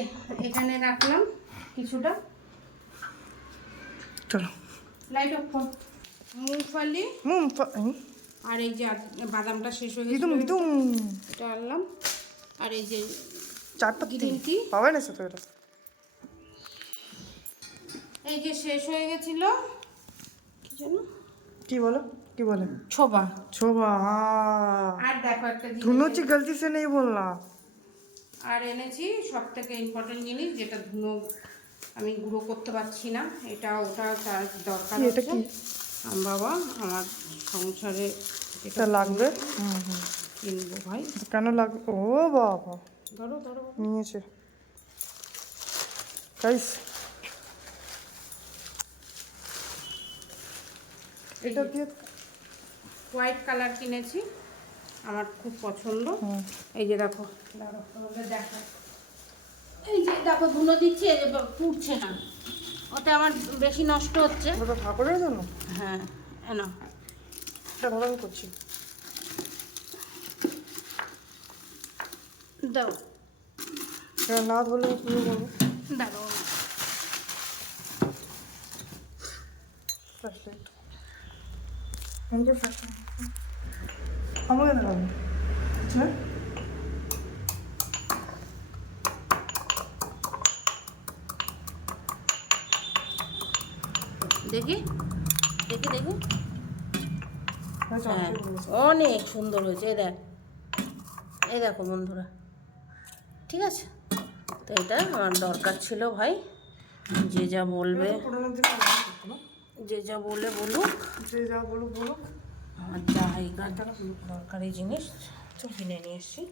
যে এখানে রাখলাম কিছুটা। চলো। Light off মুংফালি মুংফালি। আর এই যে বাদামটা শেষ হয়ে গেছে। আর এই যে না এটা। এই যে শেষ হয়ে গেছিল। কি যেন? কি বলো? কি বলে? ছোবা। ছোবা আর দেখো একটা ধুনো গলতি সে নেই বললা আর এনেছি সব থেকে ইম্পর্টেন্ট জিনিস যেটা ধুনো আমি গুঁড়ো করতে পারছি না। এটা ওটা তার দরকার কি এটা কি? বাবা আমার সংসারে এটা লাগবে? কিনবো ভাই। কেন লাগবে? ও বাবা। ধরো ধরো। নিয়েছে। গাইস এটা দিয়ে হোয়াইট কালার কিনেছি। আমার খুব পছন্দ। এই যে দেখো। তোমাদের এই যে দেখো ধুনো দিচ্ছি এই যে ফুটছে না। ওটা আমার বেশি নষ্ট হচ্ছে। ওটা ঠাকুরের জন্য? হ্যাঁ এনো এটা ভালো করছি। দাও। না ধরলে পুরো করব দাঁড়াও। ফ্ল্যাশলাইট আমাকে ফ্ল্যাশলাইট আমাকে দেখাবো। হ্যাঁ? দেখি? দেখি দেখি। আচ্ছা, হ্যাঁ অনেক সুন্দর হয়েছে এই দেখ। এই দেখো বন্ধুরা। ঠিক আছে? তো এটা আমার দরকার ছিল ভাই। যে যা বলবে। যে যা বলে বলুক। যে যা বলুক বলো আমার যা দরকারি জিনিস তো কিনে নিয়ে এসছি।